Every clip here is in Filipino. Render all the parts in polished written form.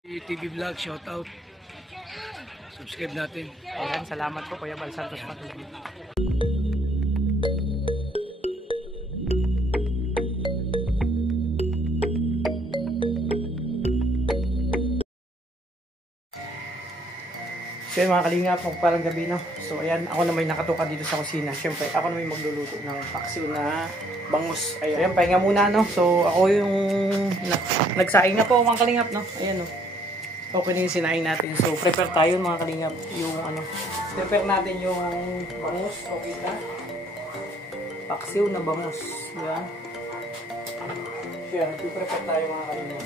TV Vlog, shout out. Subscribe natin. Ayan, salamat po Kuya Bal Santos Patuloy. So yun mga kalingap, parang gabi no. So ayan, ako na may nakatuka dito sa kusina. Siyempre, ako na may magluluto ng paksiw na bangus. Ayan, pahinga muna no. So ako yung nagsaing na po mga kalingap no. Ayan no. Okay na yung sinaing natin. So prepare tayo mga kalingap. Yung ano, prepare natin yung bangus. Okay na. Paksiw na bangus. Ayan. Ayan, prepare tayo mga kalingap.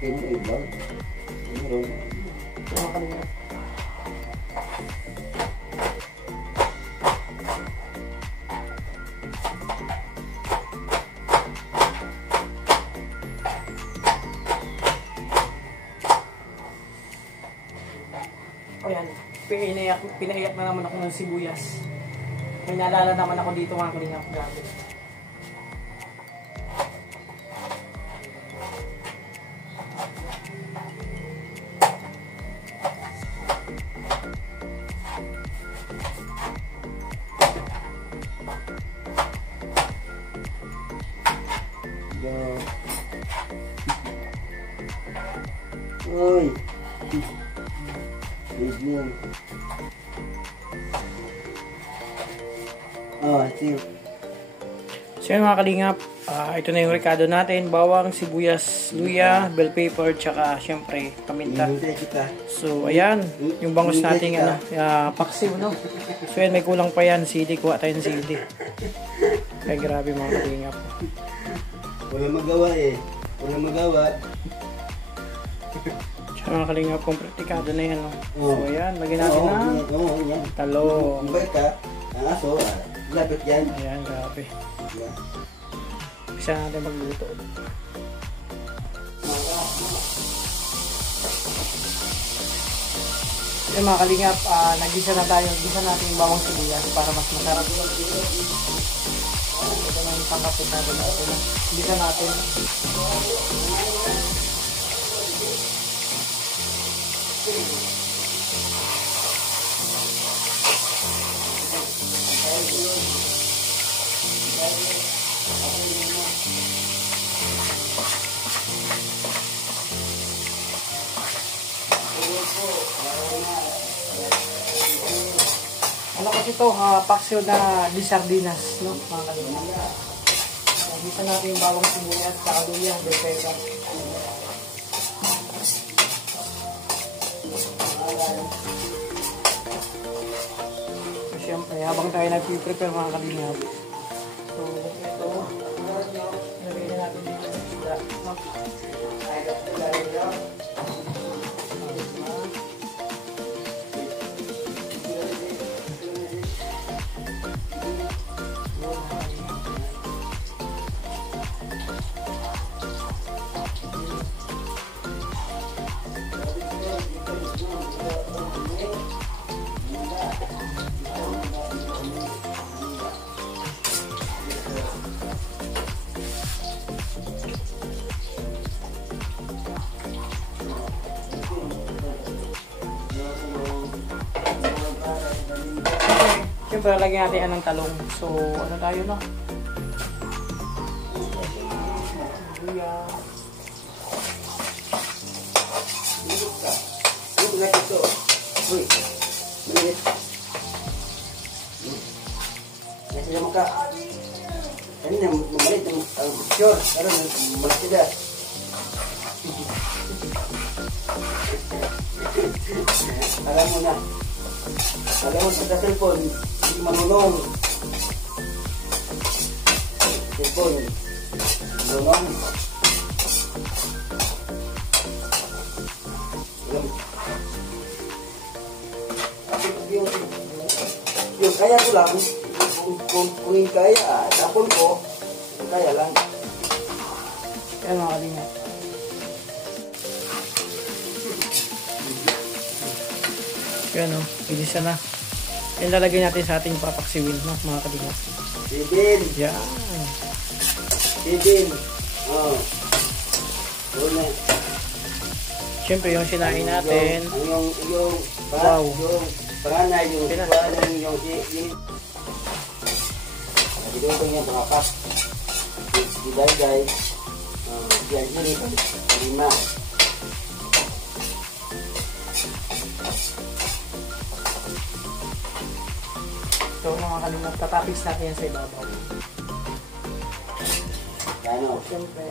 Ini ibang. Ini ron. Mga kalingap. Ayan, pinaiyak na naman ako ng sibuyas. May naalala naman ako dito mga kalingap. Grabe. Oi. Evening. Oh, see. So yun mga kalingap, ito na yung rekado natin. Bawang, sibuyas, luya, bell pepper, tsaka syempre paminta. So ayan, yung bangus nating paksiw no. So yan, may kulang pa yan, sili, kuha tayo ng sili. Kaya grabe mga kalingap. Walang magawa eh. Walang magawa. So mga kalingap, kompletikado na yan no. So ayan, lagyan natin ng talong. Mabait ka. Ang aso, lapit yan. Ayan, grabe. Isa natin magluto. Ayan mga kalingap, nagisa na tayo. Gisa natin yung bawang sibuyas para mas masarap. Ito na yung pangkapit natin. Gisa natin. Ano kasi ito, paksiw na di sardinas, no? Mga kalingap. So, gisa natin yung bawang sibuyas at luya, bell pepper. So, syempre, habang tayo nag-prepare mga kalingap. So, ito, nalagay na natin dito sa isda, no? Siyempre, lagyan natin yan ng talong. So, ano tayo, no? Luya. Uy, maliit. Kasi naman ka. Kanina, maliit. Sure, karoon, maliit sila. Alam mo na. Alam mo sa cellphone, hindi manunong. Cellphone, manunong. kaya ko lang, kung hindi kaya, tapon ko, kaya lang. Yan mga kalingap. Yan o, pinisa na. Yan lalagay natin sa ating papaksiwin, no, mga kalingap. Sibin! Yan. Sibin! Oo. Doon na. Siyempre yung sinain natin. Yung Wow. Yung panganay, yung dito yung pangkakas. Si Day-Day. Si Angelic. Lima. So mga kalingap, tatapis natin yan sa ibabaw. Ano? Siyempre.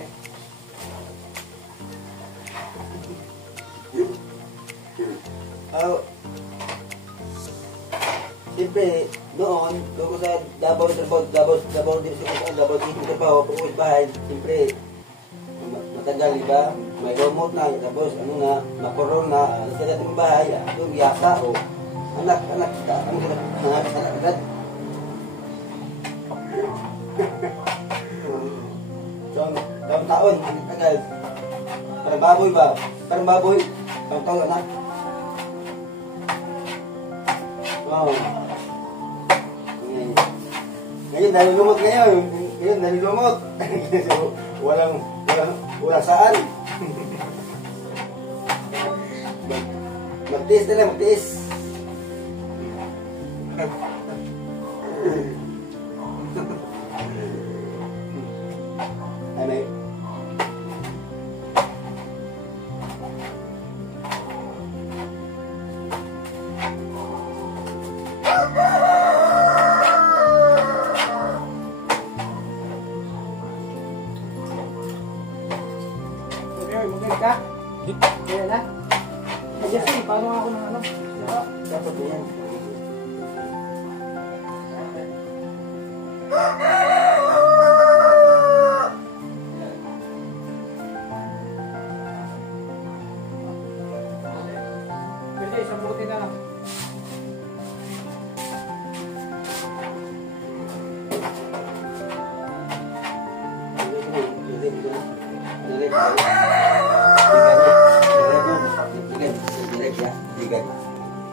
Siyempre, doon ko sa Davao dito sa trabaho, pag-uwi bahay, siyempre, matagal, di ba? May lumot na, tapos ano na, makoron na, sa dating bahay, yung yasa, o, anak, agad. So, taon, tagal. Parang baboy ba? Parang baboy. Taon, anak. Wow. Ngayon, dahil lumot ngayon. Ngayon, dahil lumot. So, walang saan. Magtiis na lang, magtiis. Ano yun? Okay, magaling ka? Kaya na? Jeffrey, paano ako ng ano? Dapat na yan. Pwede, isang buti na lang.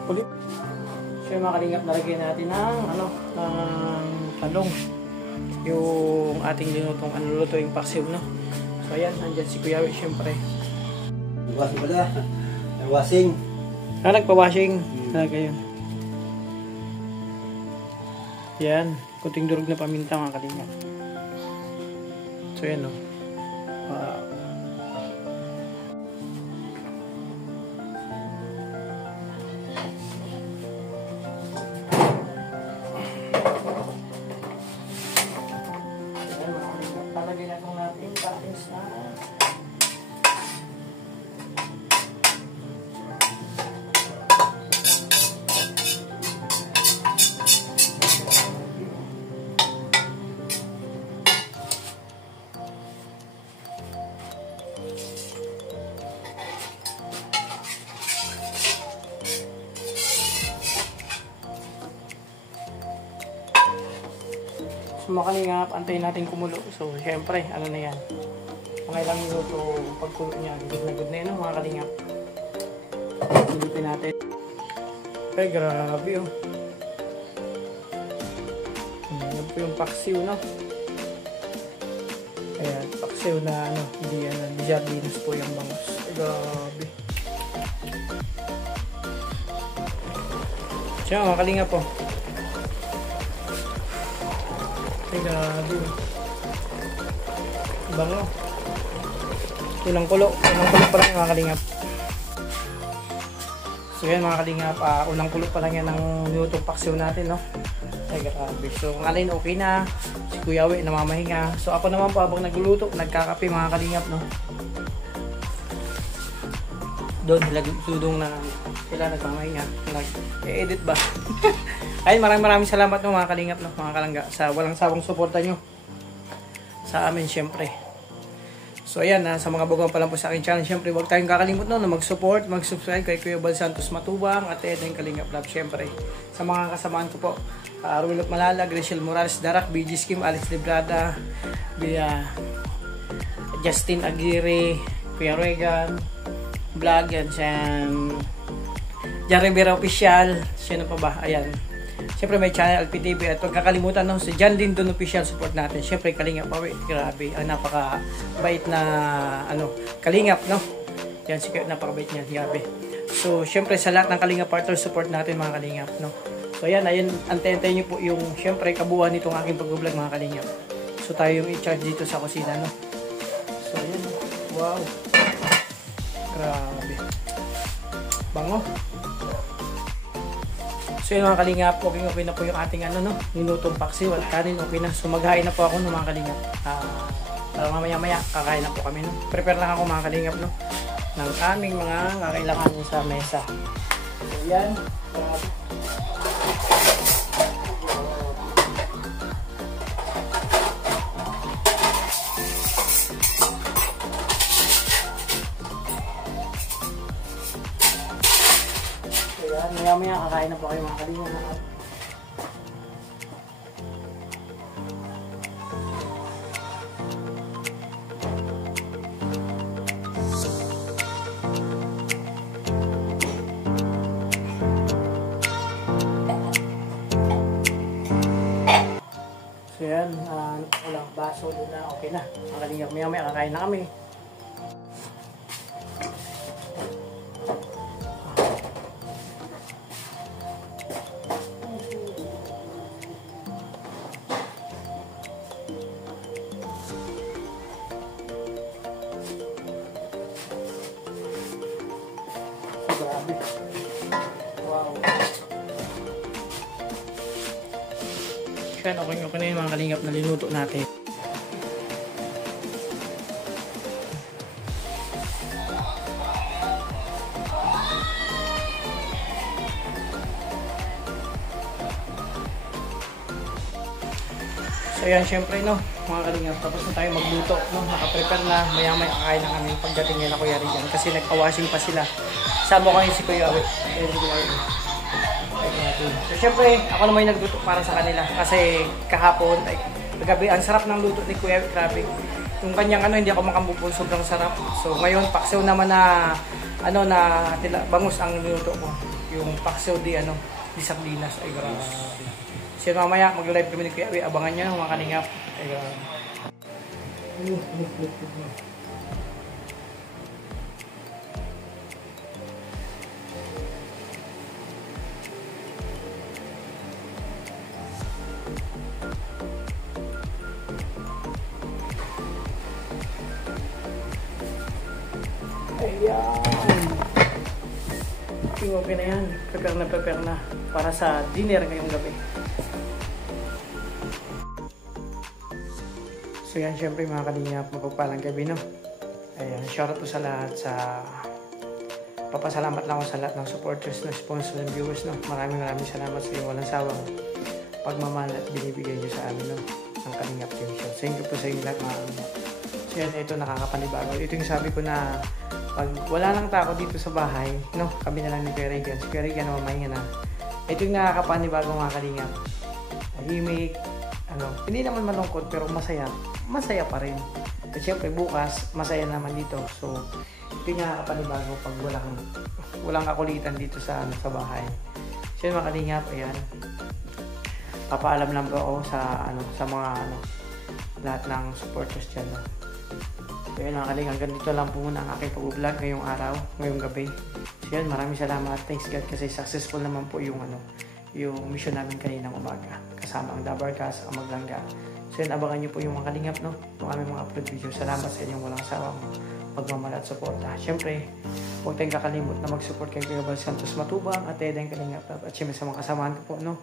Ulit. So yung mga kalingap, nalagyan natin ng talong. Yung ating linutong anuluto yung paksiw, no? So ayan, nandyan si Kuya Wi, syempre. Wasing pala. Wasing. Nagpa-washing. Talaga yun. Yan, kunting durog na paminta mga kalingap. So yan, no? Wow. Talagay na itong natin toppings na mga kalingap, antayin natin kumulo. So, syempre, ano na yan. Mga ilang minuto pagkulo niya. Good na yun, mga kalingap. Silipin natin. Ay, grabe, oh. Yan po yung paksiw, no? Ayan, paksiw na, ano, hindi yan, Jardines po yung bangus. Ay, grabe. Siya, mga kalingap, po. Ay, grabe. Bango. Unang kulo pa lang yung mga kalingap. So yan mga kalingap, unang kulo pa lang yan ng lutong paksiw natin, no? Ay, grabe. So ang alin okay na. Si Kuya Wi namamahinga. So ako naman po habang nagluluto, nagkakape mga kalingap, no? Doon hilagudong na sila nagmamahinga. Nag-edit ba? Ay, maraming salamat, no, mga kalingap, no, mga kalangga, sa walang sawang suporta nyo sa amin, syempre. So So ayan, sa mga bago pa lang po sa akin channel, syempre huwag tayong kakalimut na mag-support, mag-subscribe kay Kuya Bal Santos Matubang at Edeng Kalingap Love. Syempre, sa mga kasamaan ko po, Arwilot Malala, Greciel Morales, Darak, BG Skim, Alex Librada, Justin Aguirre, Kuya Regan, Vlog, yan, Jan Rivera Official, sino pa ba? Ayan. Siyempre may channel LPTV at huwag kakalimutan no, si John Lindon Official, support natin. Siyempre Kalingap Pawi, grabe, ang napaka-bait na Kalingap, no? Yan, napaka-bait niya, grabe. So, siyempre sa lahat ng Kalingap partners, support natin mga Kalingap, no? So, ayan, antay-antay niyo po yung, siyempre, kabuuan nitong aking pag-vlog mga Kalingap. So, tayo yung i-charge dito sa kusina, no? So, ayan, wow. Grabe. Bango. So yun mga Kalingap, okay na po yung ating ninutong paksiw at kanin, okay na. So maghain na po ako ng mga Kalingap. Para mamaya kakain na po kami. No? Prepare lang ako mga Kalingap ng aming mga kakailangan sa mesa. So yan. Maya kakain na po kayo mga Kalingap. So yan, walang baso doon na okay na. Mga Kalingap, maya kakain na kami. Wow. Kaya okay na yung mga Kalingap na linuto natin. So yan, syempre mga Kalingap, tapos na tayo magluto, nakaprepare na, maya-maya kakain na kami pagdating nila Kuya Rigan kasi nagka-washing pa sila. Sama ko ngayon si Kuya Awit. So syempre, ako naman yung nagluto para sa kanila kasi kahapon, gabi, ang sarap ng luto ni Kuya Awit, grabe. Yung kanyang hindi ako makambupol, sobrang sarap. So ngayon, paksiw naman na bangus ang niluto ko. Yung paksiw di sardinas, ay grabe. So mamaya mag-live kami ni Kuya Awit, abangan nyo mga Kalingap. Ay grabe. Ayan. Okay na yan. Prepare na para sa dinner ngayong gabi. So yan, syempre mga Kalingap, mapagpalang gabi, no? Ayan, shoutout po sa lahat, papasalamat lang ako sa lahat ng supporters, sponsors, and viewers, no? Maraming salamat sa iyo, walang sawang pagmamahal at binibigay nyo sa amin, no? Ang Kalingap Team Show. Thank you po sa inyo lahat, mga Kalingap. So yan, ito nakakapanibago. Ito yung sabi ko na pag wala lang tao dito sa bahay, no? Kami na lang ni Kuya Regan. Si Kuya Regan, mamahinga na. Ito yung nakakapanibago mga Kalingap. Tahimik, hindi naman malungkot pero masaya pa rin. At syempre bukas, masaya naman dito. So, ito yung nakakapanibago pag walang kakulitan dito sa bahay. So mga Kalingap, ayan. Papaalam lang po ako sa mga lahat ng supporters dyan. No? So yun mga Kalingap, ganito lang po muna ang aking pag-vlog ngayong araw, ngayong gabi. So yan, maraming salamat. Thanks God kasi successful naman po yung mission namin kaninang umaga. Kasama ang Dabarkas, ang Maglangga. So yan, abangan nyo po yung mga Kalingap, no? Yung aming mga upload video. Salamat sa inyong walang sawang pagmamahal at suporta. Siyempre, huwag tayong kakalimut na mag-support kay Kuya Bal Santos Matubang at Edeng Kalingap. At siyempre sa mga kasamahan ko po, no?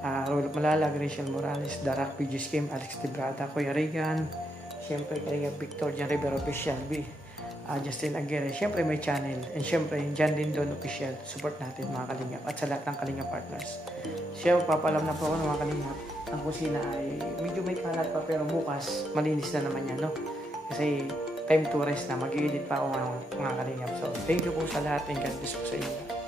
Arwilot Malala, Greciel Morales, Darak, BG Skim, Alex Librada, Kuya Regan, siyempre Kalingap Victor, Jan Rivera Official, Justin Aguirre, siyempre may channel, and siyempre John Lindon Official, support natin mga Kalingap at sa lahat ng Kalingap partners. Siyempre, papalam na po ako ng mga Kalingap, ang kusina ay medyo may kalat pa pero bukas malinis na naman yan, no? Kasi time to rest na. Mag-edit pa ako mga kalingap. So, thank you po sa lahat and God bless po sa inyo.